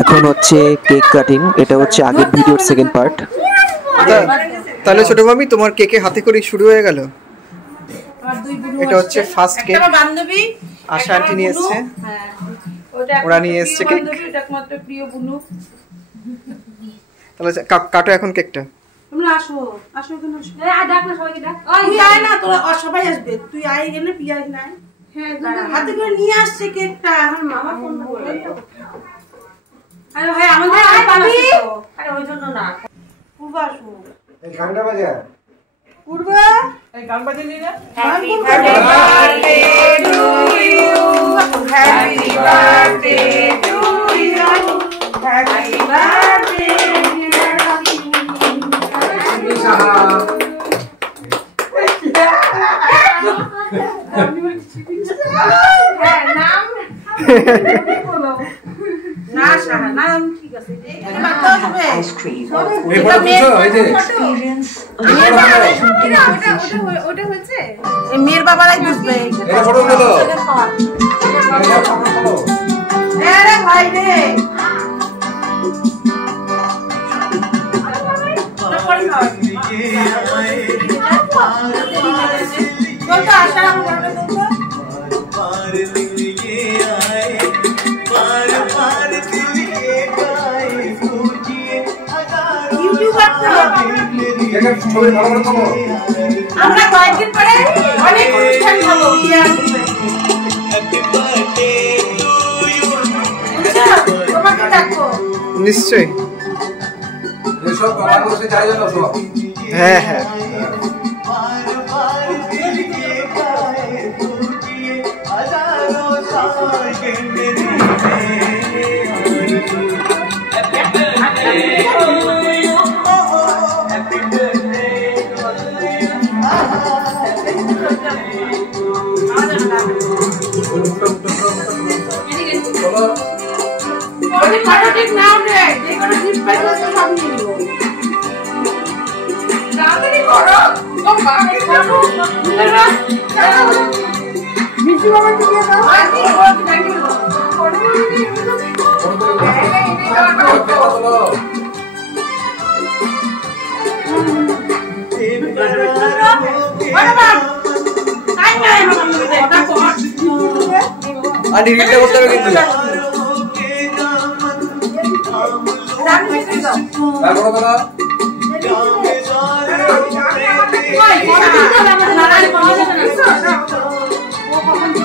এখন হচ্ছে cake cutting, এটা হচ্ছে আগের ভিডিওর সেকেন্ড পার্ট। তাহলে ছোট মামি তোমার কেকে হাতে করে শুরু হয়ে গেল। এটা হচ্ছে ফার্স্ট কেক, বান্ধবী আশা আন্টি নিয়ে এসেছে, ওরা নিয়ে এসেছে কেক। একমাত্র প্রিয় বুনু। তাহলে কাটো এখন কেকটা। তোমরা আসো, আসো এখানে আসো। এই ডাক না সবাইকে ডাক। তুই আয় না, তোরা সবাই আসবে। তুই আয় গেলে পিয়াজ নাই। হ্যাঁ, হাতে করে নিয়ে আসছে কেকটা। আমার মামা ফোন করে। আরে ভাই আমাদের আয় বাবি। আরে ওই জন্য না। পূর্ব আসো। এই গানটা বাজা। পূর্ব এই গান বাজলি না? Happy birthday to you. Happy birthday to you. Happy birthday dear Habib. না শাহা নাম ঠিক আছে। এটা মাত্র হবে আইসক্রিম। এটা মেয়ের ওটা হচ্ছে এই মেয়ের বাবারাই বুঝবে। এই ফটো তুলো। আরে ভাই রে বলতো আশা আমার আমরা কয়েকদিন পরে অনেক অনুষ্ঠান করবো। তোমাকে ডাকবো নিশ্চয়ই। হ্যাঁ হ্যাঁ ঠিক নাও রে, যে কোনো জিনিস পাইছো সব নিয়ে নিবো। তাড়াতাড়ি করো, তো বাকি করো। মিষ্টি বাবা দিয়ে দাও। আরে ও থ্যাংক ইউ। আন্টি রিলটা করতে হবে কিন্তু।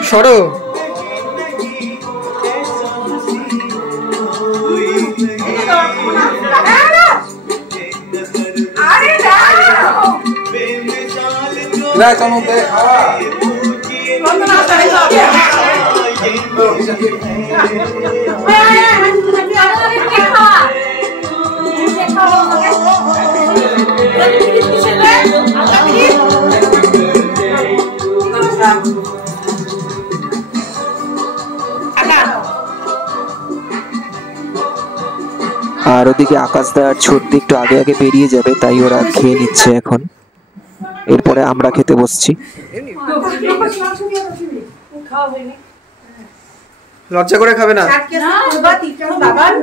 সরো আর ওদিকে আকাশদা আর ছোটদি একটু আগে আগে বেরিয়ে যাবে, তাই ওরা খেয়ে নিচ্ছে এখন। এরপরে আমরা খেতে বসছি। লজ্জা করে খাবে না,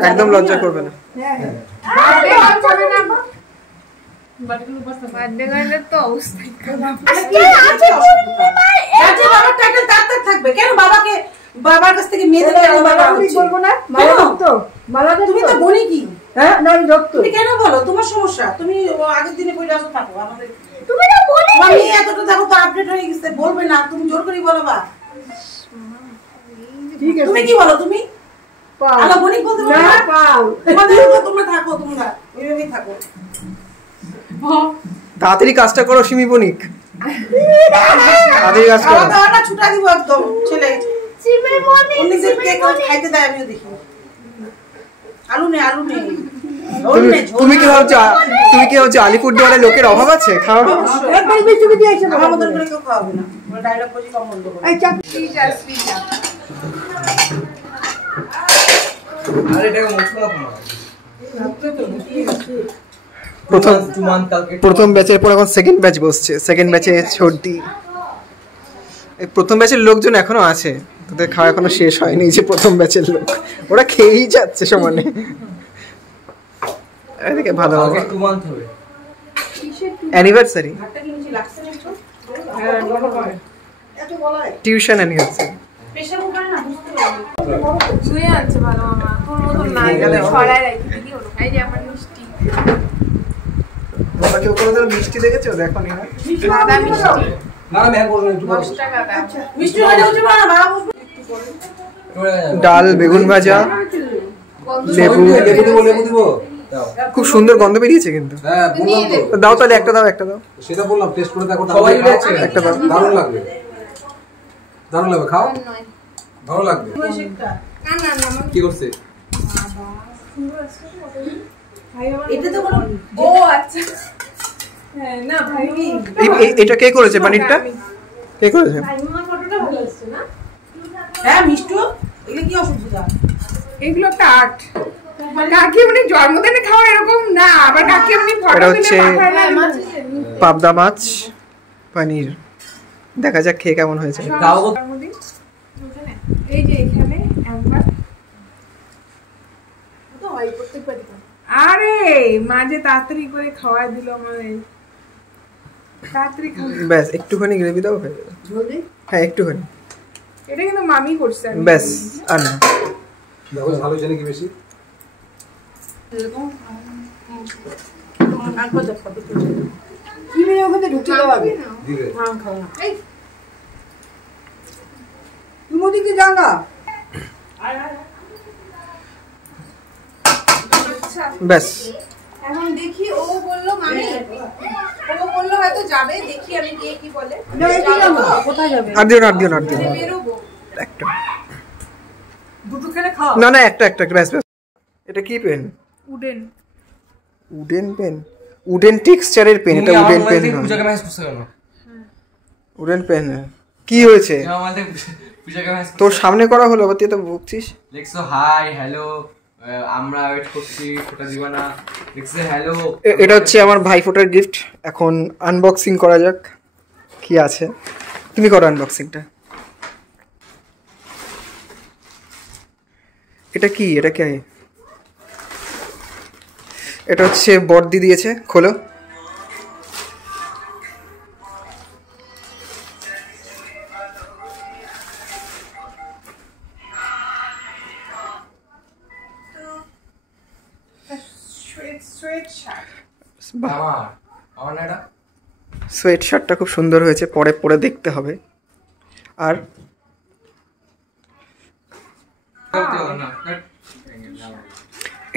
একদম লজ্জা করবে না। বাবার কাছ থেকে মেয়ে বলবো না, তুমি তো বনি কি? হ্যাঁ না আমি রক্ত। তুমি কেন বলো? তোমার সমস্যা, তুমি আগের দিনে কইরা আসো থাকো আমাদের। তুমি না বলি আমি এতটা দেখো তো আপডেট হয়ে গেছে, বলবে না, তুমি জোর করে বলো বা। ঠিক আছে তুমি কি বলো? তুমি পাও আলা বনি বলতে বলো না, পাও তোমাদের তো তোমরা থাকো, তোমরা এইভাবেই থাকো। তাড়াতাড়ি কাজটা করো সিমি বনিক, তাড়াতাড়ি কাজ করো। দাওয়াটা ছুটা দিব একদম ছেলে সিমি বনিক। উনিদের কেক খাইতে দেয় আমিও দেখি। আলু নে আলু নে। তুমি কি ভাবছো আলিপুরদুয়ারে লোকের অভাব আছে খাওয়ার? একবার বেশি বেশি আইছে আমার মতন করে কেউ খাওয়াবে না। ওরা ডায়লগ বলি কম বন্ধ করো। এই চাপ পিজা পিজা। আরে এটা মুছবা না। প্রথম ব্যাচের পর এখন সেকেন্ড ব্যাচ বসছে। সেকেন্ড ব্যাচে ছোটদি, প্রথম ব্যাচের লোকজন এখনো আছে। তোদের খাওয়া এখনো শেষ হয়নি, যে প্রথম ব্যাচের লোক ওরা খেয়েই যাচ্ছে সমানে। এদিকে ভালো হবে অ্যানিভার্সারি, টিউশন অ্যানিভার্সারি। তোমরা কেউ কোনোদিন মিষ্টি দেখেছো? দেখো নি? ডাল, বেগুন ভাজা, লেবু। খুব সুন্দর গন্ধ বেরিয়েছে কিন্তু। দাও তাহলে একটা দাও, একটা দাও। সেটা বললাম টেস্ট করে দেখো, একটা দাও, দারুণ লাগবে, দারুণ লাগবে, খাও ভালো লাগবে। কি করছে এটা তো কোনো ও আচ্ছা না ভাই, এটা কে করেছে? পানিরটা কে করেছে? মামার ফটোটা ভালো আসছে না? হ্যাঁ মিষ্টু, এগুলো কি অসুবিধা? এগুলো একটা আর্ট। কাকি এমনি জন্মদিনে খাওয়া এরকম না, আবার কাকি এমনি ফটো এটা তুলে হচ্ছে পাবদা মাছ পনির। দেখা যাক খেয়ে কেমন হয়েছে। জন্মদিন এই যে এখানে একবার তো হয় প্রত্যেকবার। আরে মাঝে তাড়াতাড়ি করে খাওয়া দিল আমাদের, তাড়াতাড়ি খাওয়া। ব্যাস একটুখানি গ্রেভি দাও, হয়ে যাবে। জলদি হ্যাঁ একটুখানি, এটা কিন্তু মামি করছে। ব্যাস আর না। দেখো ভালো জানি কি বেশি কি মেয়ে ওখানে ঢুকতে দেওয়া হবে? দিবে হ্যাঁ খাও না। এই তুমি ওদিকে যাও না। ব্যাস এখন দেখি, ও বললো মামি, ও বললো হয়তো যাবে, দেখি আমি গিয়ে কি বলে। কোথায় যাবে? আর দিও না, আর দিও না, আর দিও না। বেরোবো একটা দুটো খেলে খাও। না না, একটা একটা ব্যাস ব্যাস। এটা কি pen? Wooden. Wooden pen, wooden টেক্সচারের পেন। এটা উডেন পেন না, পূজাকে মেসেজ করতে কেন? Wooden pen. কি হয়েছে আমাদের পূজাকে মেসেজ তোর সামনে করা হলো, আবার তুই তো বকছিস। লিখছো হাই হ্যালো, আমরা ওয়েট করছি, ফটো দিবা না, লিখছে হ্যালো। এটা হচ্ছে আমার ভাইফোঁটার গিফট। এখন আনবক্সিং করা যাক কি আছে। তুমি করো আনবক্সিংটা। এটা কি? এটা কি? এটা হচ্ছে বর্দি দিয়েছে, খোলো। আমার আমার না এটা সোয়েট শার্টটা খুব সুন্দর হয়েছে, পরে পরে দেখতে হবে। আর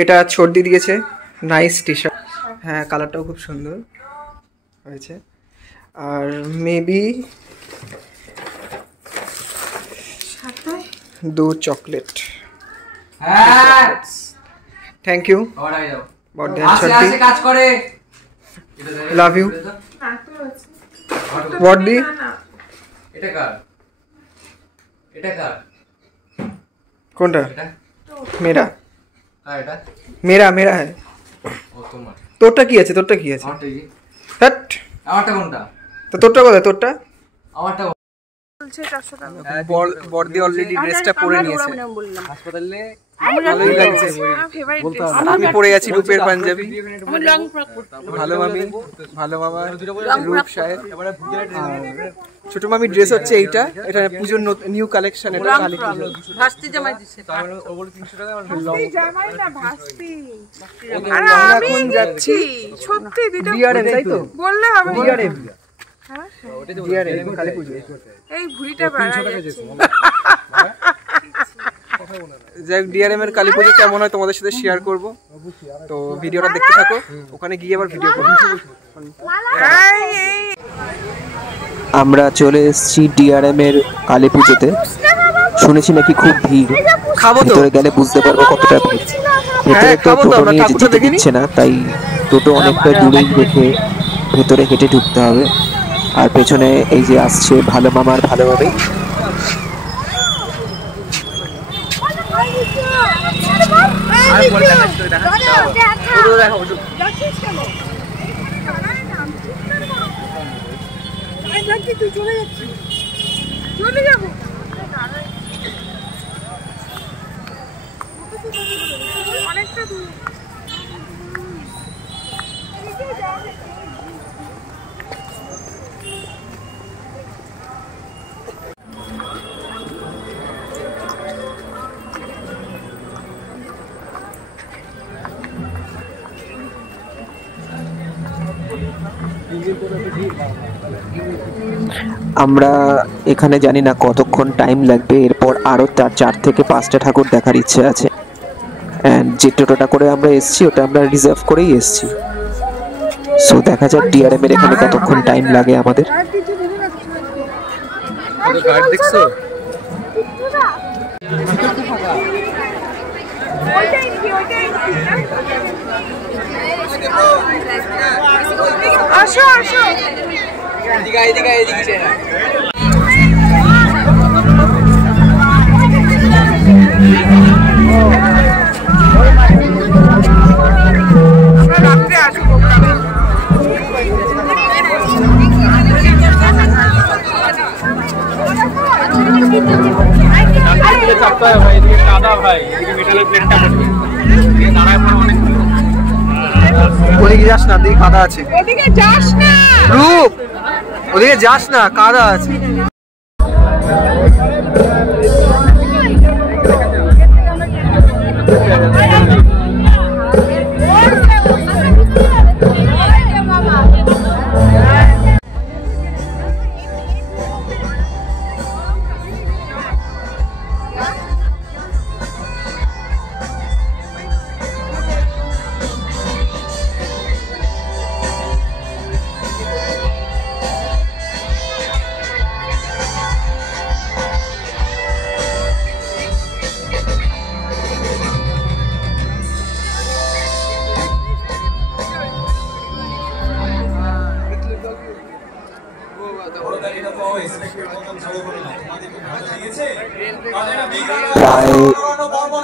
এটা ছর্দি দিয়েছে, নাইস টি শার্ট। হ্যাঁ কালারটাও খুব সুন্দর হয়েছে। আর মেবি দু চকলেট। হ্যাঁ থ্যাংক ইউ আবার আই যাও, বর্দি আসে ছর্দি, আসে কাজ করে। লাভ ইউ বর্দি। এটা কার? এটা কার? কোনটা? এটা মেরা কার? এটা মেরা মেরা হ্যাঁ। ও তোমার। তোরটা কি আছে? তোরটা কি আছে? আমারটা কি? হ্যাট, আমারটা কোনটা? তো তোরটা কোথায়? তোরটা আমারটা বলছে 400 টাকা। বর্দি অলরেডি ড্রেসটা পরে নিয়েছে, হাসপাতালে ভালোই লাগছে। ফেভারিট আর আমি পরে আছি রূপের পাঞ্জাবি। ভালো মামি, ভালো মামা, রূপ সাহেব। ছোট মামি ড্রেস হচ্ছে এইটা, এটা পুজোর নিউ কালেকশন। এটা কালী পুজো ভাস্তি জামাই দিছে। ভাস্তি জামাই না, ভাস্তি। আমরা আরে আমি এখন যাচ্ছি সত্যি দিদা ডিআরএম, তাই তো? বললে হবে। ডিআরএম, হ্যাঁ ডিআরএম কালী পুজো। এই ভুঁড়িটা বাড়া যাচ্ছে। যাই ডিআরএম এর কালী পুজো কেমন হয় তোমাদের সাথে শেয়ার করব। তো ভিডিওটা দেখতে থাকো, ওখানে গিয়ে আবার ভিডিও করব। আমরা চলে এসেছি ডিআরএম এর কালী পুজোতে। শুনেছি নাকি খুব ভিড়, ভেতরে গেলে বুঝতে পারবো কতটা ভিড়। ভেতরে তো টোটো নিয়ে যেতে দিচ্ছে না, তাই টোটো অনেকটা দূরেই রেখে ভেতরে হেঁটে ঢুকতে হবে। আর পেছনে এই যে আসছে ভালো মামার ভালো মামি। তুই চলে যাচ্ছিস, চলে যাবো। অনেকটা দূর। আমরা এখানে জানি না কতক্ষণ টাইম লাগবে, এরপর আরো 4 থেকে 5টা ঠাকুর দেখার ইচ্ছে আছে। এন্ড যে টোটোটা করে আমরা এসেছি ওটা আমরা রিজার্ভ করেই এসেছি। সো দেখা যাক ডিআরএম এর এখানে কতক্ষণ টাইম লাগে আমাদের। আসো আসো রাত্রে আসবো। ওদিকে যাস না, দিকে কাদা আছে। ওদিকে যাস না রূপ, ওদিকে যাস না, কাদা আছে। প্রায়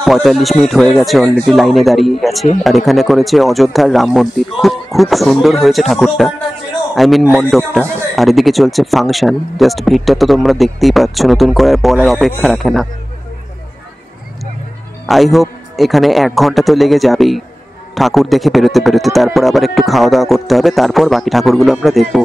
45 মিনিট হয়ে গেছে, অলরেডি লাইনে দাঁড়িয়ে গেছে। আর এখানে করেছে অযোধ্যার রাম মন্দির, খুব খুব সুন্দর হয়েছে ঠাকুরটা, আই মিন মণ্ডপটা। আর এদিকে চলছে ফাংশন, জাস্ট ভিড়টা তো তোমরা দেখতেই পাচ্ছ, নতুন করে বলার অপেক্ষা রাখে না। আই হোপ এখানে 1 ঘন্টা তো লেগে যাবেই ঠাকুর দেখে বেরোতে বেরোতে। তারপর আবার একটু খাওয়া দাওয়া করতে হবে, তারপর বাকি ঠাকুরগুলো আমরা দেখবো।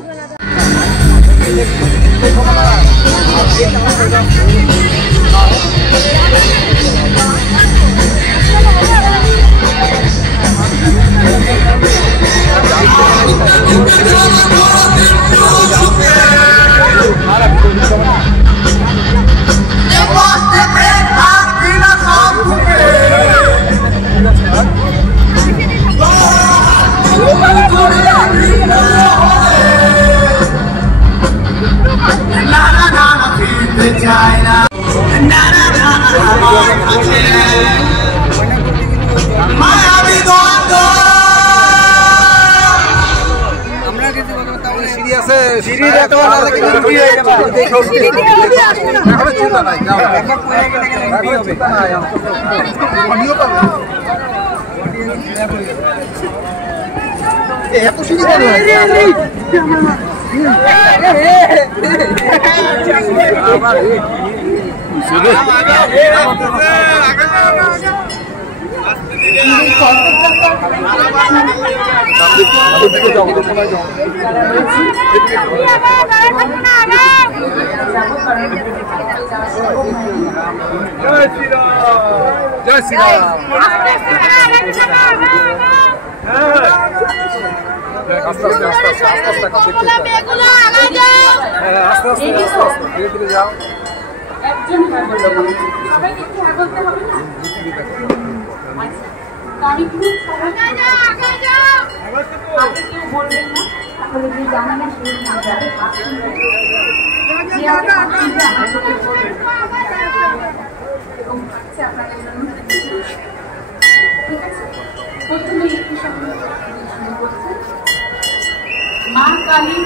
মা কালী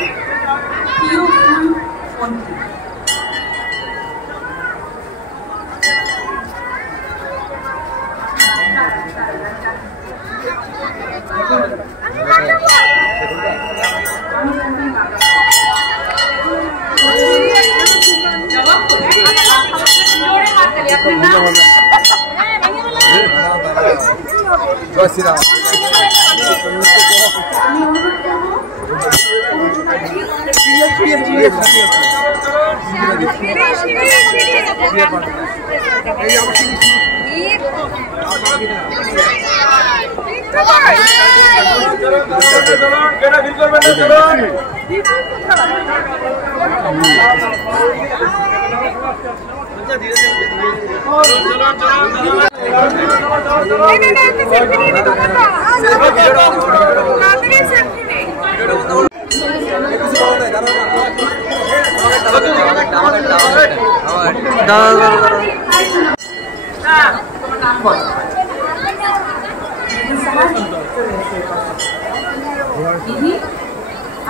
প্রিয় ফুল কোনটি? জয় শ্রীরাম।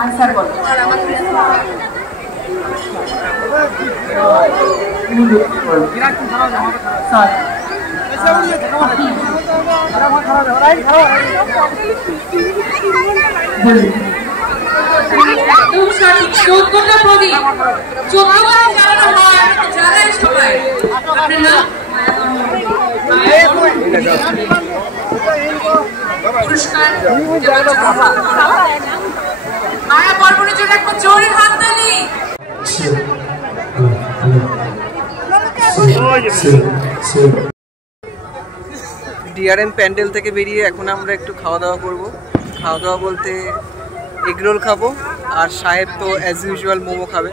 आंसर बोलो। মায়া বর্বনের জন্য একটা জোরে হাততালি। ডিআরএম প্যান্ডেল থেকে বেরিয়ে এখন আমরা একটু খাওয়া দাওয়া করব। খাওয়া দাওয়া বলতে এগরোল খাবো, আর সাহেব তো অ্যাজ ইউজুয়াল মোমো খাবে,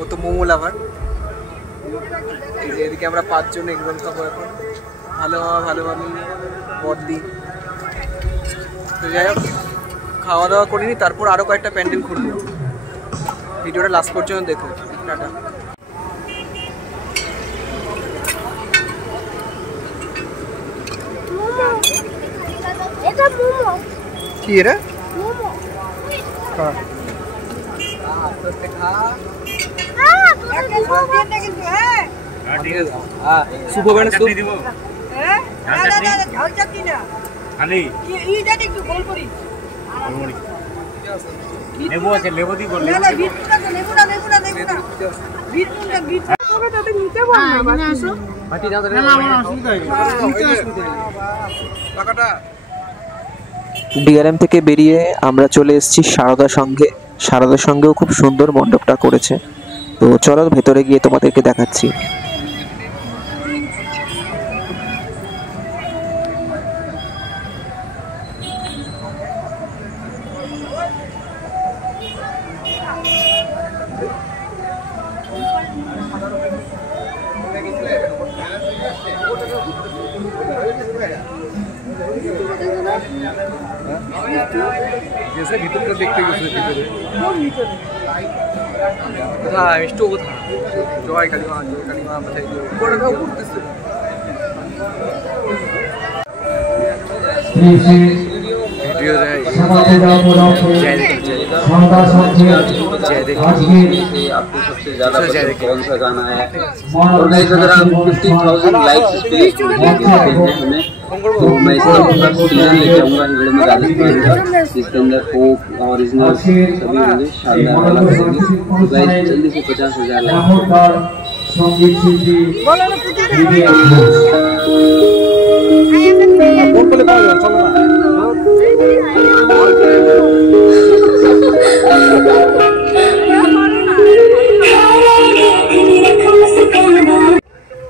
ও তো মোমো লাভার। এই যে এদিকে আমরা 5 জন এগরোল খাবো এখন, ভালোভাবে বর্দি। তো যাই হোক, খাওয়া দাওয়া করিনি, তারপর আরও কয়েকটা প্যান্ডেল ঘুরবো। ভিডিওটা লাস্ট পর্যন্ত দেখো। টাটা। কি এটা? ডিআরএম থেকে বেরিয়ে আমরা চলে এসেছি সারদা সঙ্গে। সারদার সঙ্গেও খুব সুন্দর মণ্ডপটা করেছে, তো চলো ভেতরে গিয়ে তোমাদেরকে দেখাচ্ছি। ভিতরটা দেখতে গেছে, ভিতরে কোথায় মিষ্টি কোথায়? জয় কালীমা, জয় কালীমা কোথায়? ওটাও ঘুরতেছে। ভিডিও দেয় आपको सबसे ज्यादा कौन सा गाना है? और गाइस अगर आप 50,000 लाइक्स इस पे देते हैं हमें, तो मैं इसका पूरा सीजन लेके आऊंगा वीडियो में राजस्थान का, जिसके अंदर फोक ओरिजिनल सभी होंगे, शानदार वाला होंगे। तो गाइस जल्दी से 50,000 लाइक।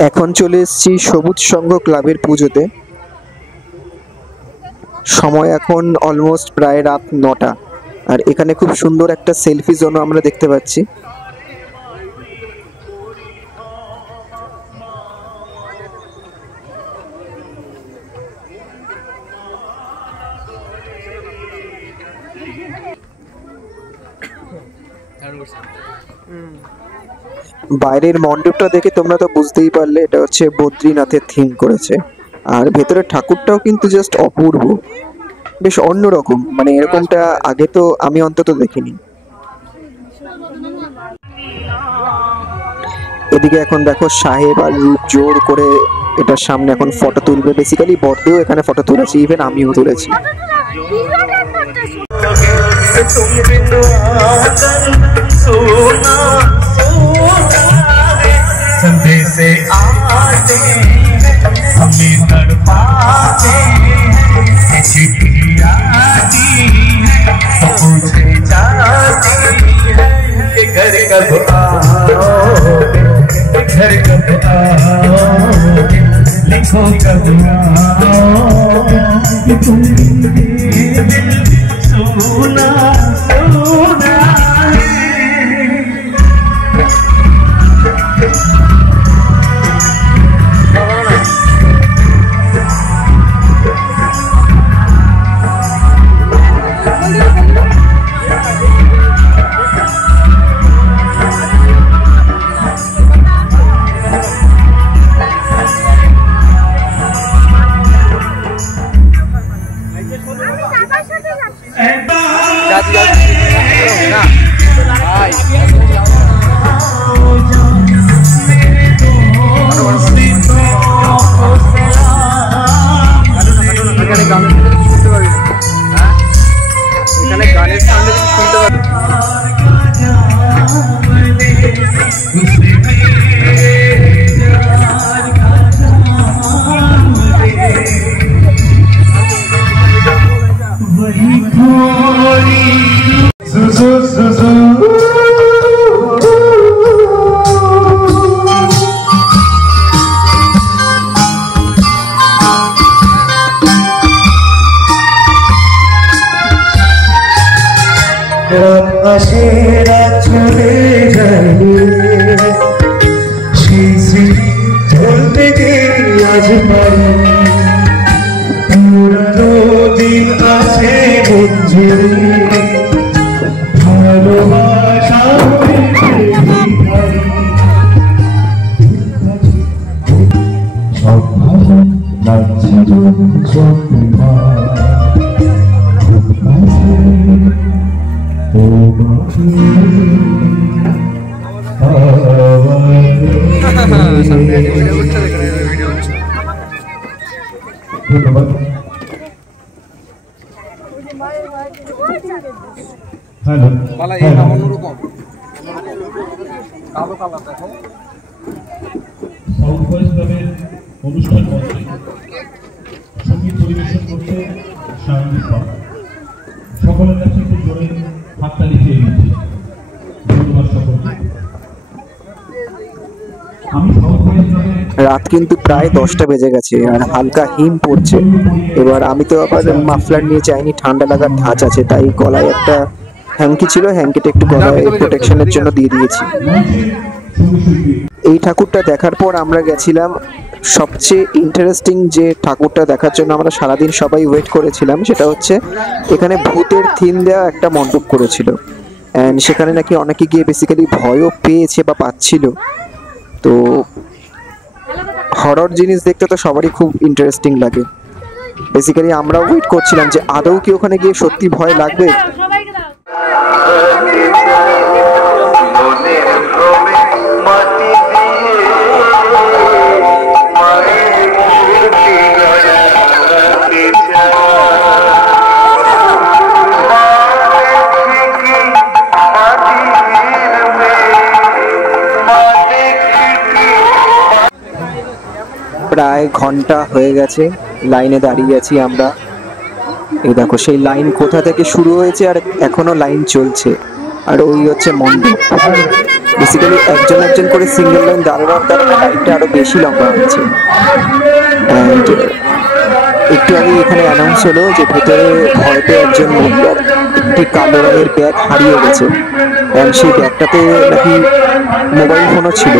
এখন চলে এসেছি সবুজ সংঘ ক্লাবের পুজোতে। সময় এখন অলমোস্ট প্রায় রাত 9টা, আর এখানে খুব সুন্দর একটা সেলফি জোনও আমরা দেখতে পাচ্ছি। বাইরের মণ্ডপটা দেখে তোমরা তো বুঝতেই পারলে এটা হচ্ছে বদ্রীনাথের থিম করেছে, আর ভেতরের ঠাকুরটাও কিন্তু জাস্ট অপূর্ব, বেশ অন্যরকম, মানে এরকমটা আগে তো আমি অন্তত দেখিনি। এদিকে এখন দেখো সাহেব আর রূপ জোর করে এটার সামনে এখন ফটো তুলবে। বেসিক্যালি বর্দেও এখানে ফটো তুলেছি, ইভেন আমিও তুলেছি। संदेशे आते हमें तड़पाते कब आओगे, घर कब आओगे, लिखो कब आओगे, तुमने दिल सुना सुना है। আশেরা চলে যাবে সেই স্মৃতি বলতে গিয়ে আজ পারি পুরানো দিন আছে মঞ্জুরি ভালোবাসা সব ভালো লাগছে ধন্যবাদ। হ্যালো সাউথ ওয়েস্ট ক্লাবের অনুষ্ঠান মঞ্চে সঙ্গীত পরিবেশন করতে শারমিন পাল সকলের কাছে একটু জোরে হাততালি চেয়ে নিচ্ছি। ধন্যবাদ সকলকে। রাত কিন্তু প্রায় 10টা বেজে গেছে আর হালকা হিম পড়ছে। এবার আমি তো আবার মাফলার নিয়ে যাইনি, ঠান্ডা লাগার ধাঁচ আছে, তাই গলায় একটা হ্যাঙ্কি ছিল, হ্যাঙ্কিটা একটু গলায় প্রোটেকশনের জন্য দিয়ে দিয়েছি। এই ঠাকুরটা দেখার পর আমরা গেছিলাম সবচেয়ে ইন্টারেস্টিং যে ঠাকুরটা দেখার জন্য আমরা সারাদিন সবাই ওয়েট করেছিলাম, সেটা হচ্ছে এখানে ভূতের থিম দেওয়া একটা মণ্ডপ করেছিল। অ্যান্ড সেখানে নাকি অনেকে গিয়ে বেসিক্যালি ভয়ও পেয়েছে বা পাচ্ছিল। তো হরর জিনিস দেখতে তো সবারই খুব ইন্টারেস্টিং লাগে। বেসিক্যালি আমরা ওয়েট করছিলাম যে আদৌ কি ওখানে গিয়ে সত্যি ভয় লাগবে। প্রায় ঘন্টা হয়ে গেছে লাইনে দাঁড়িয়ে আছি আমরা। এই দেখো সেই লাইন কোথা থেকে শুরু হয়েছে আর এখনো লাইন চলছে। আর ওই হচ্ছে মণ্ডপ। বেসিক্যালি একজন একজন করে সিঙ্গেল লাইন দাঁড়ানোর কারণে লাইনটা আরো বেশি লম্বা হচ্ছে। অ্যান্ড একটু আগে এখানে অ্যানাউন্স হলো যে ভেতরে ভয় পেয়ে একজন মহিলার একটি কালো রঙের ব্যাগ হারিয়ে গেছে। অ্যান্ড সেই ব্যাগটাতে নাকি মোবাইল ফোনও ছিল।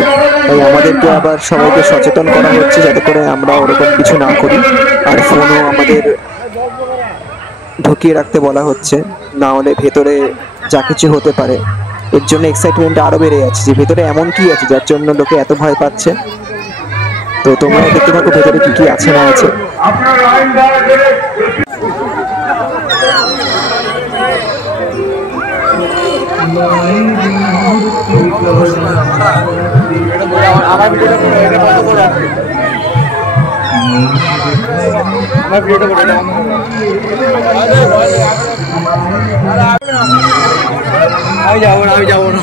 তাই আমাদেরকে আবার সবাইকে সচেতন করা হচ্ছে যাতে করে আমরা ওরকম কিছু না করি। আর ফোনও আমাদের ঢুকিয়ে রাখতে বলা হচ্ছে, না হলে ভেতরে যা কিছু হতে পারে। এর জন্য এক্সাইটমেন্ট আরো বেড়ে যাচ্ছে যে ভেতরে এমন কি আছে যার জন্য লোকে এত ভয় পাচ্ছে। তো তোমরা দেখতে থাকো ভেতরে কি কি আছে না আছে। আমি যাবো না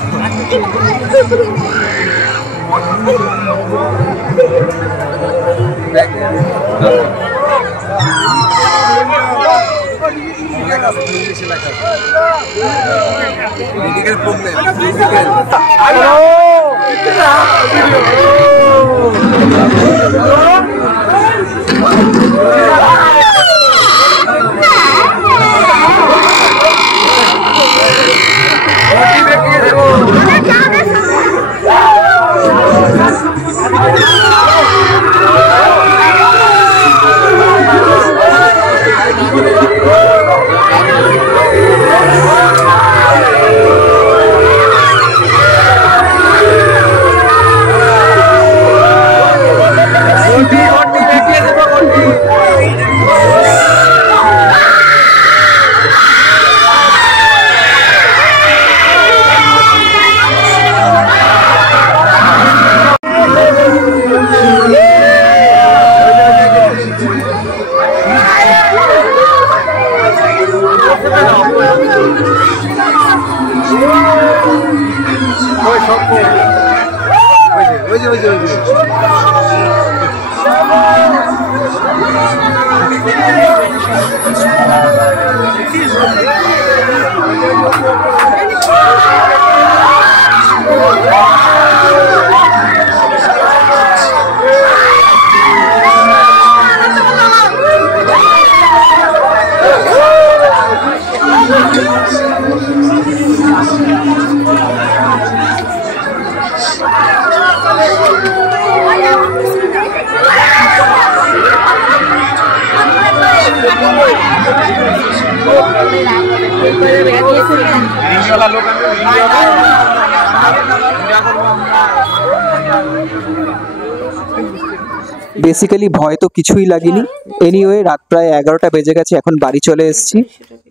বেসিক্যালি ভয় তো কিছুই লাগেনি। এনিওয়ে রাত প্রায় 11টা বেজে গেছে, এখন বাড়ি চলে এসেছি।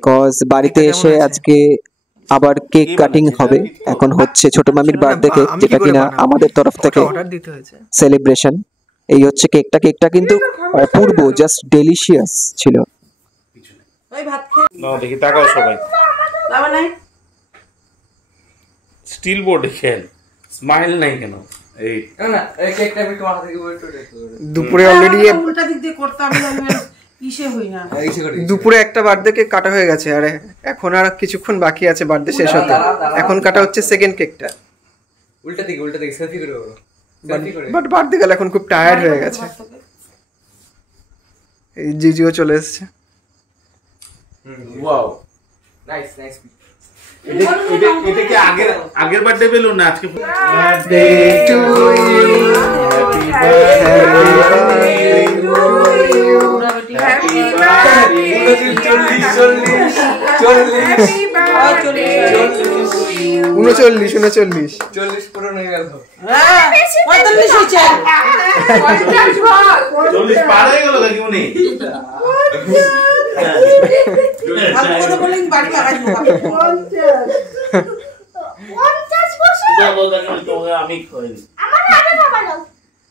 কজ বাড়িতে এসে আজকে আবার কেক কাটিং হবে। এখন হচ্ছে ছোট মামির বার্থডে কেক, যেটা কিনা আমাদের তরফ থেকে সেলিব্রেশন। এই হচ্ছে কেকটা। কেকটা কিন্তু অপূর্ব, জাস্ট ডেলিশিয়াস ছিল। ওই ভাত খেয়ে না দেখি তাকাও সবাই, বাবা নাই স্টিল বোর্ডে খেল, স্মাইল নাই কেন? এই না এই কেকটা একটু মাথা থেকে একটু দুপুরে অলরেডি উল্টা দিক দিয়ে করতে আমি ইসে হই না। দুপুরে একটা বার্থডে কেক কাটা হয়ে গেছে, আর এখন আর কিছুক্ষণ বাকি আছে বার্থডে শেষ হতে। এখন কাটা হচ্ছে সেকেন্ড কেকটা। উল্টা দিকে সেলফি করে বলো, বাট বার্থডে গেল এখন খুব টায়ার্ড হয়ে গেছে। এই জিজিও চলে এসেছে। Wow nice nice. এটা কি আগের বার্থডে পেলো না আজকে? Birthday to you, happy birthday to you. 39 পুরো হয়ে গেল। 45 হইছে, 40 পার হয়ে গেল নাকি উনি? আমি কথা বলেন বাড়ি লাগাইবো 50 বছর আমি খাইনি আমার আগে খাবার দাও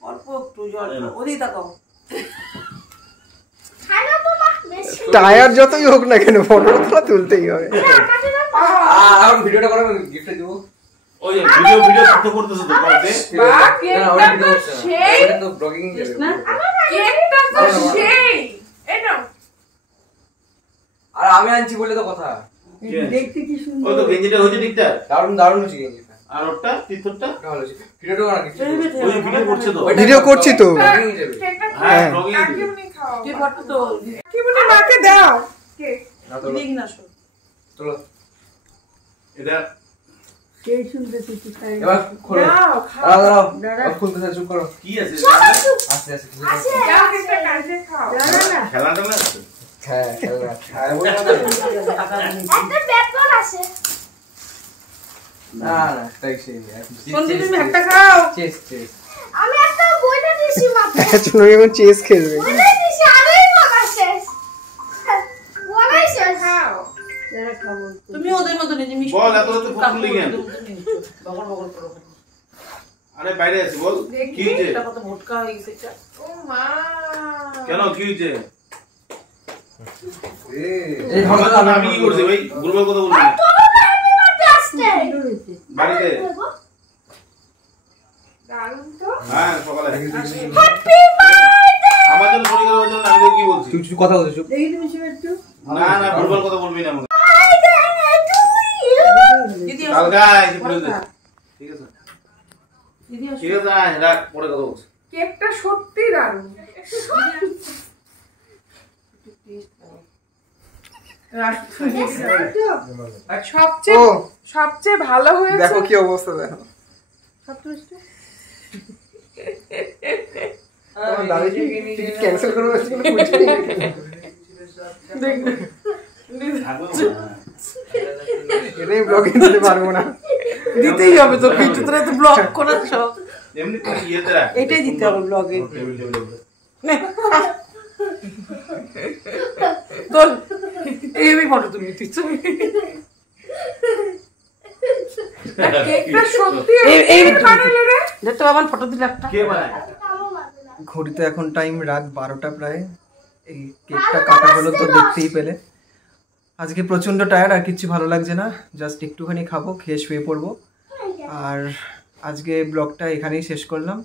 অল্প একটু জল ওদি তাকাও খানা তো না বেশি টায়ার যতই হোক না কেন ফটো তো তুলতেই হবে। আর ভিডিওটা করব, গিফট দেব। ওই ভিডিও ফটো করতেছ তো পাতে বা কেকটা তো সেই, এটা তো ব্লগিং যাবে না কেকটা তো সেই। এটা আর আমি আনছি বলে তো কথা। দেখতে কি সুন্দর। ওই তো গেঞ্জিটা হচ্ছে ঠিকঠাক, দারুণ হচ্ছে গেঞ্জিটা। আর ওটা তিতরটা ভালো হচ্ছে। ভিডিওটা করা কিছু। ওই ভিডিও করছে তো, ভিডিও করছি তো। ব্লগিং যাবে। কেকটা হ্যাঁ ব্লগিং কাকে উনি খাও, কি ফটো তো কি বলি মাকে দাও কেক। না তো দেখ না শো চলো এটা কে সুন্দর তুই খাই এবার খোলো। দাও খাও, দাঁড়াও খুলতে চুপ করো। কি আছে? আস্তে আস্তে দাও কেকটা কাটে খাও। না খেলাটা না আছে? হ্যাঁ খেলনা খায় বলে না। একটা ব্যাপার আছে। না তাই সেই কোন দিন তুমি একটা খাও চেস আমি একটা বইটা দিছি মাত্র। চলো এখন চেস খেলবে। বইটা দিছি আরই বাবা শেষ। ওরাই শেষ। খাও যারা খাবো তুমি ওদের মত নিজে মিষ্টি বল, এত রাতে ফোন করলি কেন? বগর বগর করো আরে বাইরে আছি, বল কি হয়েছে? এটা কত মোটকা হয়ে গেছে এটা ও মা কেন কি হয়েছে? এই আমাদের আমি কি করছি ভাই? ভুলভাল কথা বলবি না তোরা হ্যাপি বার্থডে আসছে। বাড়িতে। দারুণ তো। হ্যাঁ সকালে হ্যাপি বার্থডে। আমার জন্য শরীর খারাপের জন্য আমি কি বলছি? চুপ কথা বলছো চুপ। দেখি তুমি শুনে একটু না না ভুলভাল কথা বলবি না আমাকে দিদি কালকা এসে পড়ে দে ঠিক আছে দিদি ঠিক আছে রাখ পরে কথা বলছি কেকটা সত্যি দারুণ। সবচেয়ে ভালো হয়েছে, দেখো কি অবস্থা, দেখো ক্যান্সেল করে এটাই ব্লগে দিতে পারবো না, দিতেই হবে তো, কিন্তু তোরা তো ব্লগ করার সব এমনি তুই ইয়েতে রাখ, এটাই দিতে হবে ব্লগে। তো এই ফটো তুমি দিচ্ছ, কেকটা সত্যি এই বানালে রে। তো আমার ফটো দিলে একটা। কে বানায়? ঘড়িতে এখন টাইম রাত 12টা প্রায়। এই কেকটা কাটা হলো তো দেখতেই পেলে। আজকে প্রচণ্ড টায়ার্ড, আর কিচ্ছু ভালো লাগছে না, জাস্ট একটুখানি খাবো, খেয়ে শুয়ে পড়বো। আর আজকে ব্লগটা এখানেই শেষ করলাম,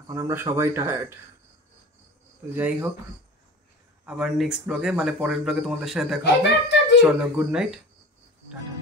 এখন আমরা সবাই টায়ার্ড। তো যাই হোক, আবার নেক্সট ব্লগে মানে পরের ব্লগে তোমাদের সাথে দেখা হবে। চলো, গুড নাইট, টাটা।